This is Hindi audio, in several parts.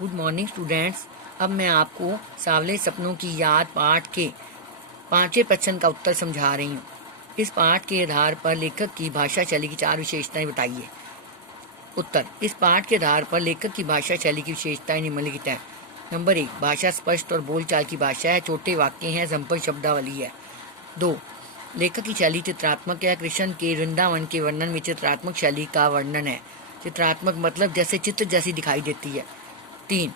Good morning students. अब मैं आपको सांवले सपनों की याद पाठ के 5वें प्रश्न का उत्तर समझा रही हूँ। इस पाठ के आधार पर लेखक की भाषा शैली की 4 विशेषताएं बताइए। उत्तर। इस पाठ के आधार पर लेखक की भाषा शैली की विशेषताएं निम्नलिखित हैं। नंबर 1, भाषा स्पष्ट और बोलचाल की भाषा है, छोटे वाक्य हैं, संपन्न शब्दावली है। 2, लेखक की शैली चित्रात्मक है, कृष्ण के वृंदावन के वर्णन में चित्रात्मक शैली का वर्णन है। चित्रात्मक मतलब जैसे चित्र जैसी दिखाई देती है। 3,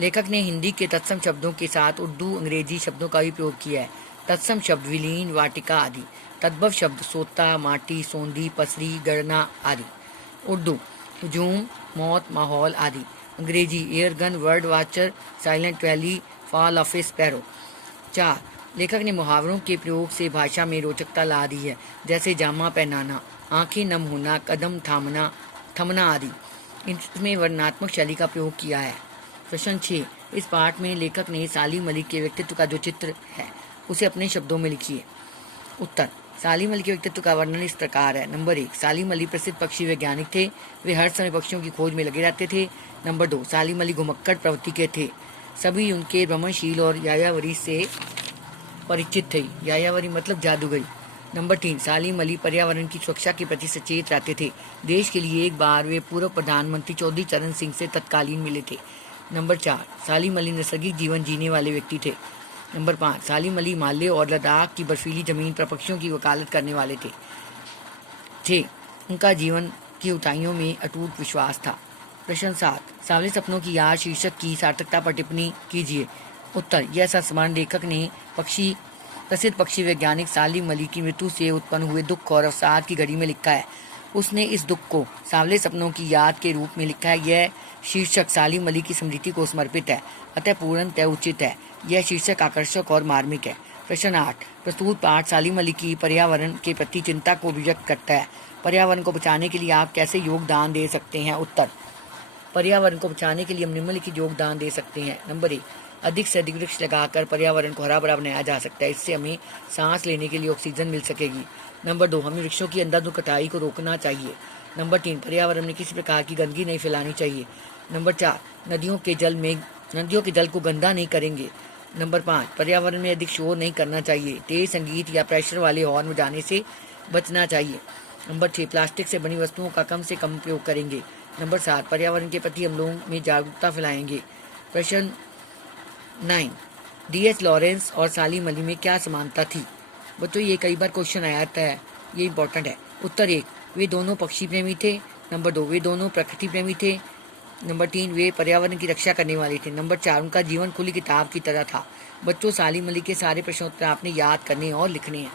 लेखक ने हिंदी के तत्सम शब्दों के साथ उर्दू अंग्रेजी शब्दों का भी प्रयोग किया है। तत्सम शब्द विलीन, वाटिका आदि। तद्भव शब्द सोता, माटी, सोंधी, पसरी, गणना आदि। उर्दू हुजूम, मौत, माहौल आदि। अंग्रेजी airgun, word watcher, silent valley, fall of a sparrow. 4, लेखक ने मुहावरों के प्रयोग से भाषा में रोचकता ला दी है, जैसे जामा पहनाना, आंखें नम होना, कदम थामना, थमना आदि। इसमें वर्णनात्मक शैली का प्रयोग किया है। प्रश्न 6, इस पाठ में लेखक ने सालिम अली के व्यक्तित्व का जो चित्र है उसे अपने शब्दों में लिखिए। उत्तर। सालिम अली के व्यक्तित्व का वर्णन इस प्रकार है। नंबर 1, सालिम अली प्रसिद्ध पक्षी वैज्ञानिक थे, वे हर समय पक्षियों की खोज में लगे रहते थे। नंबर 2, सालिम अली घुमक्कड़ प्रवृत्ति के थे, सभी उनके भ्रमणशील और यायावरी से परिचित थे। यायावरी मतलब जादूगरी। नंबर 3, सालिम अली पर्यावरण की सुरक्षा के प्रति सचेत रहते थे। देश के लिए एक बार वे पूर्व प्रधानमंत्री चौधरी चरण सिंह से तत्कालीन मिले थे। नंबर 4, सालिम अली नैसर्गिक जीवन जीने वाले व्यक्ति थे। नंबर 5, सालिम अली हिमालय और लद्दाख की बर्फीली जमीन पर पक्षियों की वकालत करने वाले थे। 6, उनका जीवन की ऊंचाइयों में अटूट विश्वास था। प्रश्न 7, सांवले सपनों की याद शीर्षक की सार्थकता पर टिप्पणी कीजिए। उत्तर। यह संस्मरण लेखक ने प्रसिद्ध पक्षी वैज्ञानिक सालिम अली की मृत्यु से उत्पन्न हुए दुख और अवसाद की घड़ी में लिखा है। उसने इस दुख को सांवले सपनों की याद के रूप में लिखा है। यह शीर्षक सालिम अली की स्मृति को समर्पित है, अतः पूर्णतः उचित है। यह शीर्षक आकर्षक और मार्मिक है। प्रश्न 8, प्रस्तुत पाठ सालिम अली की पर्यावरण के प्रति चिंता को अभिव्यक्त करता है। पर्यावरण को बचाने के लिए आप कैसे योगदान दे सकते हैं? उत्तर। पर्यावरण को बचाने के लिए हम निम्नलिखित योगदान दे सकते हैं। नंबर 1, अधिक से अधिक वृक्ष लगाकर पर्यावरण को हरा भरा बनाया जा सकता है, इससे हमें सांस लेने के लिए ऑक्सीजन मिल सकेगी। नंबर 2, हमें वृक्षों की अंधाधुंध कटाई को रोकना चाहिए। नंबर 3, पर्यावरण में किसी प्रकार की गंदगी नहीं फैलानी चाहिए। नंबर 4, नदियों के जल को गंदा नहीं करेंगे। नंबर 5, पर्यावरण में अधिक शोर नहीं करना चाहिए, तेज संगीत या प्रेशर वाले हॉर्न बजाने से बचना चाहिए। नंबर 6, प्लास्टिक से बनी वस्तुओं का कम से कम प्रयोग करेंगे। नंबर 7, पर्यावरण के प्रति हम लोगों में जागरूकता फैलाएंगे। प्रश्न 9, D.H. लॉरेंस और सालिम अली में क्या समानता थी? बच्चों, ये कई बार क्वेश्चन आया था, ये इंपॉर्टेंट है। उत्तर 1, वे दोनों पक्षी प्रेमी थे। नंबर 2, वे दोनों प्रकृति प्रेमी थे। नंबर 3, वे पर्यावरण की रक्षा करने वाले थे। नंबर 4, उनका जीवन खुली किताब की तरह था। बच्चों, सालिम अली के सारे प्रश्नोत्तर आपने याद करने और लिखने हैं।